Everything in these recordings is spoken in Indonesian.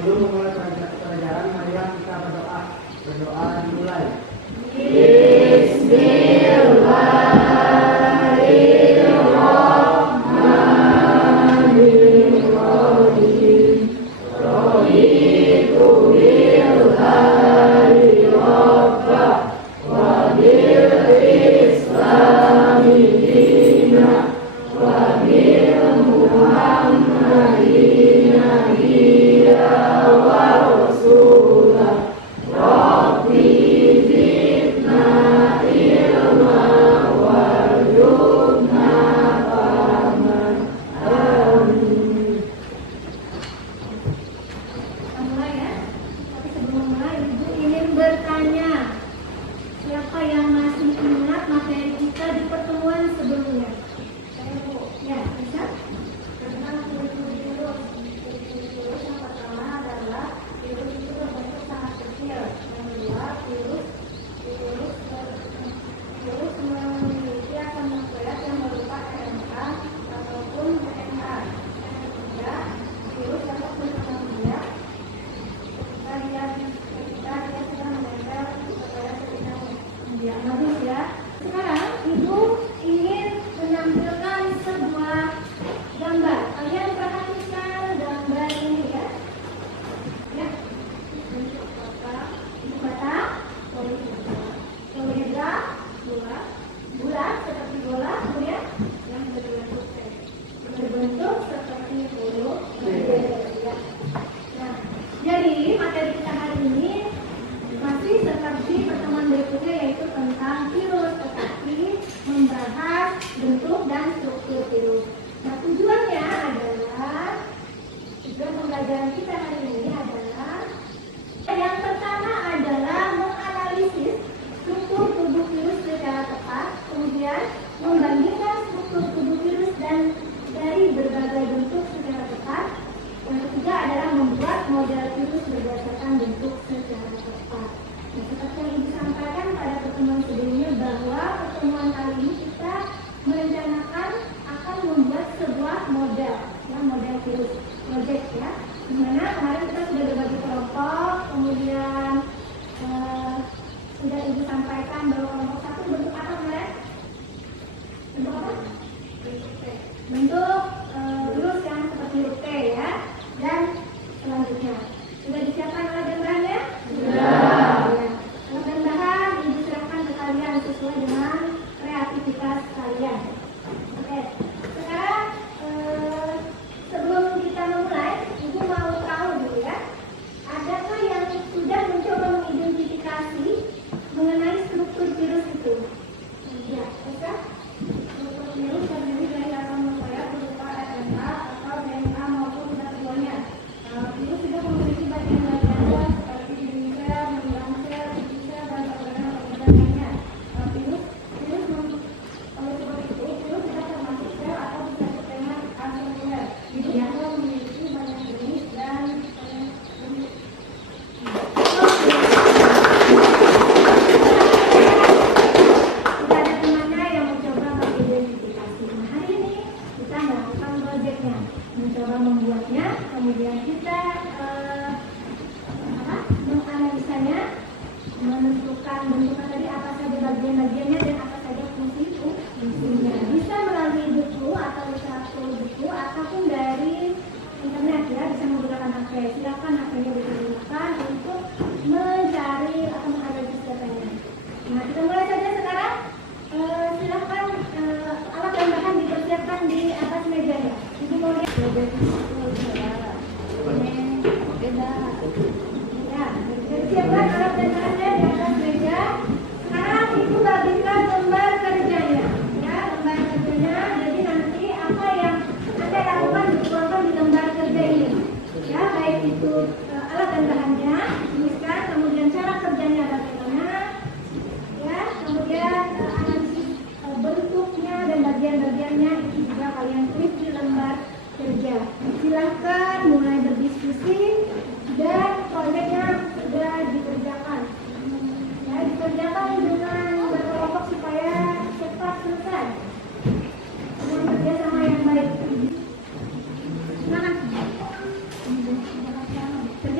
Sebelum memulai pelajaran, marilah kita berdoa. Berdoa dimulai. Bertanya, siapa yang masih ingat materi kita di pertemuan sebelumnya? Saya Bu. Ya, bisa? Tentang virus. Virus yang pertama adalah virus itu berbentuk sangat kecil. Yang kedua, virus memiliki asam nukleat yang berupa RNA ataupun DNA. Yang ketiga, virus dapat berkembang biak ketika dia sudah menempel pada sekitar habis ya. Sekarang Ibu ingin menampilkan sebuah gambar. Kalian perhatikan gambar ini ya. Ya. Bentuk kotak, poliedra, bulat seperti bola, kemudian yang berbentuk seperti huruf. Ya. Nah, jadi materi kita hari ini masih seperti pertemuan berikutnya, yaitu tentang virus, tetapi membahas bentuk dan struktur virus. Nah, tujuan pembelajaran kita hari ini adalah yang pertama adalah menganalisis struktur tubuh virus secara tepat, kemudian membandingkan struktur tubuh virus dan dari berbagai bentuk secara tepat. Yang ketiga adalah membuat model virus berdasarkan bentuk secara tepat. Nah, seperti yang Ibu sampaikan pada pertemuan sebelumnya, bahwa pertemuan kali ini kita merencanakan akan membuat sebuah model, ya, model virus project ya. Dimana kemarin kita sudah berbagi kelompok, kemudian sudah Ibu sampaikan bahwa kelompok satu bentuk apa kemarin? Bentuk apa? Bentuk virus yang seperti huruf T ya. Dan selanjutnya sudah disiapkan alat dan bahannya? Sudah. Ya. Alat dan bahan Ibu serahkan ke kalian sesuai dengan kreativitas kalian. Oke. Sekarang sebelum kita memulai, Ibu mau tahu dulu ya, adakah yang sudah mencoba mengidentifikasi mengenai struktur virus itu? Ya, bisa? Struktur virus terdiri dari asam nukleat berupa RNA atau DNA maupun keduanya. Virus sudah memiliki bagian-bagiannya seperti dinding sel, membrana sel, inti sel, dan organ-organ lainnya. Virus kalau seperti itu, virus tidak termasuk sel atau bisa dengan aseluler. Dia memiliki banyak jenis dan tidak ada temannya yang mencoba mengidentifikasi. Nah, hari ini kita melakukan proyeknya, mencoba membuatnya, kemudian kita menganalisanya, menentukan bentuknya tadi apa saja bagian-bagiannya dan apa saja fungsinya. Bisa melalui buku atau literatur buku ataupun dari internet ya, bisa menggunakan HP. Silakan HP-nya digunakan untuk mencari atau menganalisis datanya. Nah, kita mulai saja sekarang. Silakan alat dan bahan dipersiapkan di atas meja ya. Ibu mau lihat. Ya, siapkan alat dan bahannya di atas meja. Sekarang Ibu bagikan lembar kerjanya. Ya, lembar kerjanya. Jadi nanti apa yang Anda lakukan dituangkan di lembar kerja ini. Ya, baik itu alat dan bahannya, tuliskan, kemudian cara kerjanya bagaimana. Ya, kemudian analisis bentuknya dan bagian-bagiannya itu juga kalian tulis di lembar kerja. Silahkan mulai berdiskusi dan proyeknya sudah dikerjakan. Ya, dikerjakan dengan berkelompok supaya cepat selesai. Dengan kerjasama yang baik. Semangat. Kerja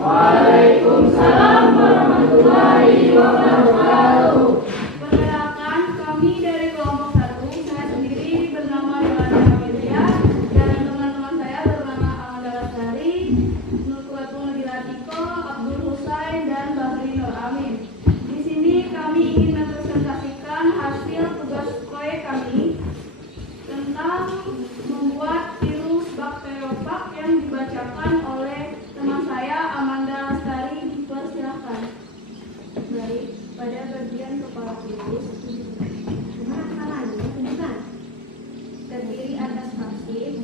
Waalaikumsalam warahmatullahi wabarakatuh. Perkenalkan, kami dari kelompok 1, saya sendiri bernama Yolanda Amelia dan teman-teman saya bernama Amanda Lestari, Nurul Dilatiko, Abdul Husain, dan Bahri Nur Amin. Di sini kami ingin mempresentasikan hasil tugas koe kami tentang membuat virus bakteriofag yang dibacakan oleh teman saya Amanda Lestari. Dipersilahkan. Baik, pada bagian kepala virus terdiri atas kapsid,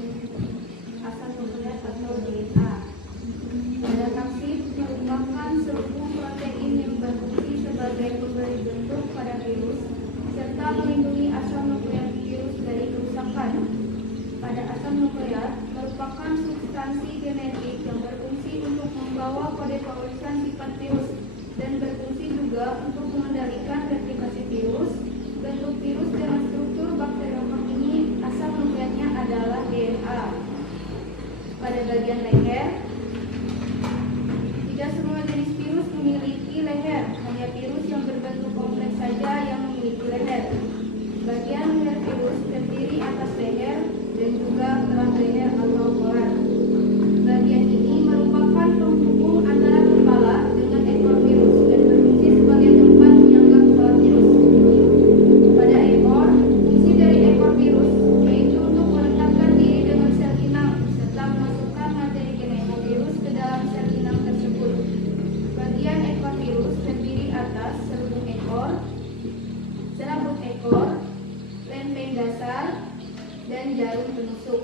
asam nukleat atau DNA. Pada kapsid merupakan sebuah protein yang berfungsi sebagai pemberi bentuk pada virus serta melindungi asam nukleat virus dari kerusakan. Pada asam nukleat merupakan substansi genetik yang berfungsi untuk membawa kode penulisan sifat virus dan berfungsi juga untuk mengendalikan replikasi virus. Bentuk virus dengan struktur bakteriofag ini asam nukleatnya adalah DNA. Pada bagian leher, tidak semua jenis virus memiliki leher, hanya virus yang berbentuk kompleks saja yang memiliki leher. Bagian leher virus terdiri atas leher dan juga tulang leher atau koran. Bagian ini merupakan penghubung antara kepala dengan ekor virus dan berfungsi sebagai tempat menyangga kepala virus. Pada ekor, fungsi dari ekor virus yaitu untuk melekatkan diri dengan sel inang serta memasukkan materi genetik virus ke dalam sel inang tersebut. Bagian ekor virus terdiri atas serabut ekor, lempeng dasar, dan jarum penusuk.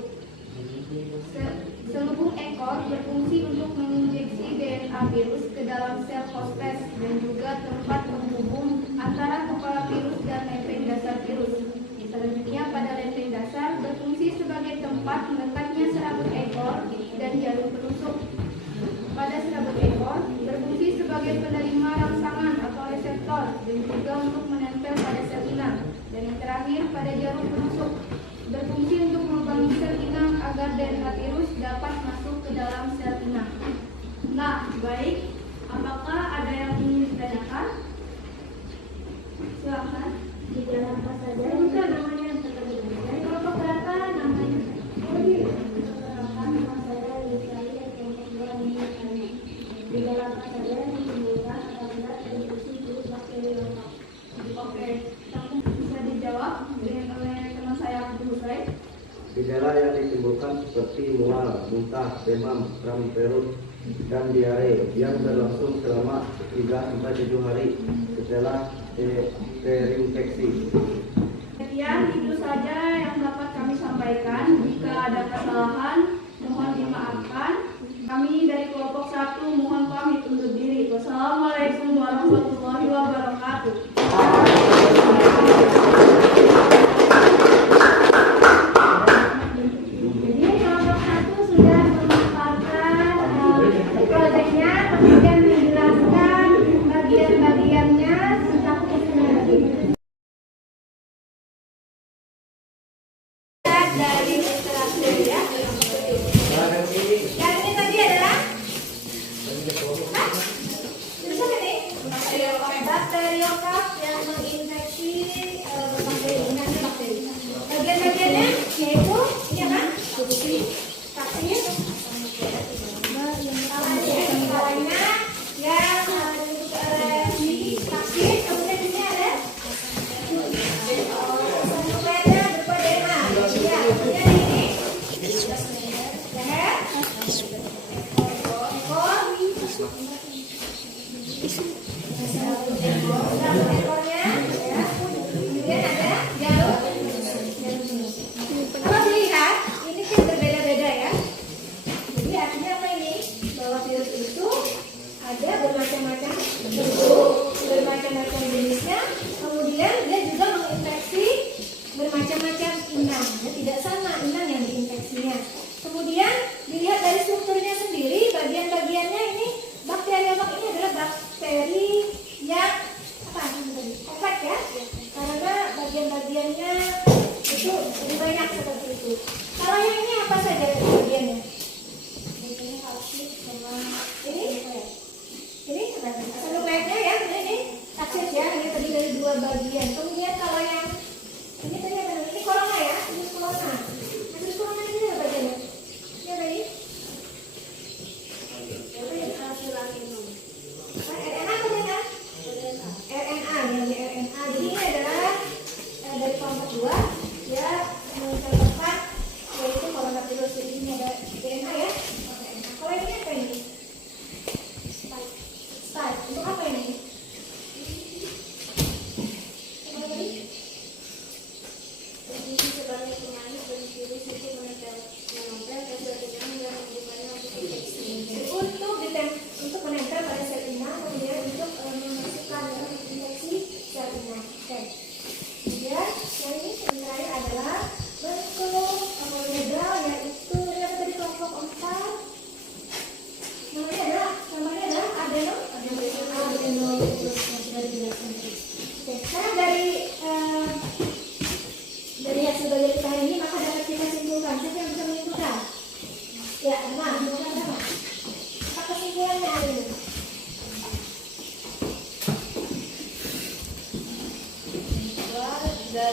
Selubung ekor berfungsi untuk menginjeksi DNA virus ke dalam sel hostes dan juga tempat penghubung antara kepala virus dan lempeng dasar virus. Selanjutnya, pada lempeng dasar berfungsi sebagai tempat melekatnya serabut ekor dan jarum penusuk. Pada serabut ekor berfungsi sebagai penerima rangsangan atau reseptor dan juga untuk menempel pada sel inang. Dan yang terakhir, pada jarum penusuk berfungsi untuk melubangi sel inang agar DNA virus dapat masuk ke dalam sel inang. Nah, baik, apakah ada yang ingin ditanyakan? Silakan. Di dalam apa saja? Bukan namanya dari kelompok berapa namanya? Perkenalkan, nama saya Lestari dari kelompok 2 ini. Di dalam apa saja yang ditimbulkan apabila terinfeksi virus bakteriofag? Oke, bisa dijawab oleh teman saya Abdul Husain. Gejala yang ditimbulkan seperti mual, muntah, demam, kram perut, dan diare yang berlangsung selama 3-7 hari setelah terinfeksi. Sekian itu saja yang dapat kami sampaikan. Jika ada kesalahan, mohon dimaafkan. Kami dari kelompok 1 mohon pamit undur diri. Wassalamualaikum warahmatullahi wabarakatuh. Jadi kelompok 1 sudah memaparkan proyeknya, kemudian menjelaskan bagian-bagiannya tentang teknologi. Dari literatur ya. Yang ini tadi adalah tulisan ini bakteriofag yang menginfeksi bakteri. Bagian-bagiannya yaitu ini apa? Vaksin. Awalnya yang vaksin, kemudian di sini ada nukleatnya berupa DNA. Ya, kemudian ini leher, ekornya, ya. Kemudian ada jarum. Kalau dilihat, ini kan berbeda-beda ya. Jadi artinya apa ini? Bahwa virus itu ada bermacam-macam bentuk, bermacam-macam jenisnya. Kemudian dia juga menginfeksi bermacam-macam inang. Ya, tidak sama inang yang diinfeksinya. Kemudian dilihat dari strukturnya sendiri, bagian-bagiannya ini bakteriofag ini adalah bakteri yang apa?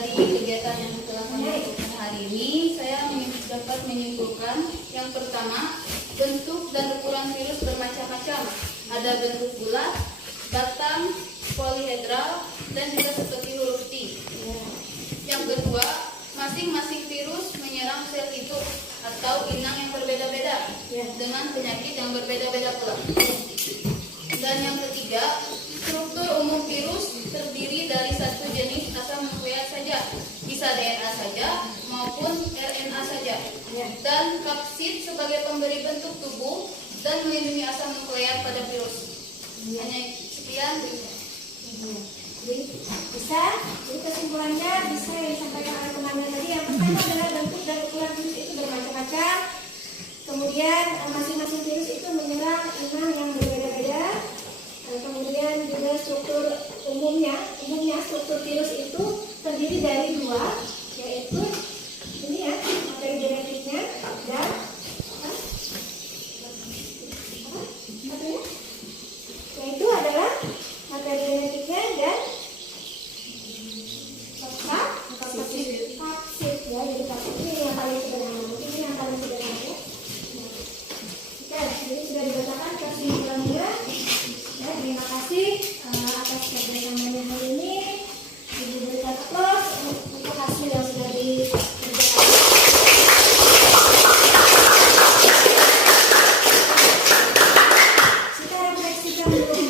dari kegiatan yang telah kami lakukan hari ini, saya dapat menyimpulkan yang pertama, bentuk dan ukuran virus bermacam-macam. Ada bentuk bulat, batang, polihedral, dan juga seperti huruf T. Yang kedua, masing-masing virus menyerang sel hidup atau inang yang berbeda-beda dengan penyakit yang berbeda-beda pula. Dan yang ketiga, struktur umum virus terdiri dari satu jenis asam nukleat saja, bisa DNA saja maupun RNA saja. Dan kapsid sebagai pemberi bentuk tubuh dan melindungi asam nukleat pada virus. Hanya sekian. Jadi kesimpulannya bisa yang disampaikan oleh temannya tadi. Yang pertama adalah bentuk dan ukuran virus itu bermacam-macam. Kemudian masing-masing virus itu menyerang inang yang berbeda-beda. Kemudian juga struktur umumnya struktur virus itu terdiri dari dua, yaitu ini ya, materi genetiknya dan yaitu adalah materi genetiknya dan kapsid ya. Jadi kapsid ini yang paling sederhana, mungkin ini yang paling sederhana ya. Oke, jadi sudah dibacakan kesimpulannya. Ya, terima kasih atas kerjasamanya hari ini. Ibu berikan aplaus untuk hasil yang sudah dikerjakan. Kita refleksikan dulu.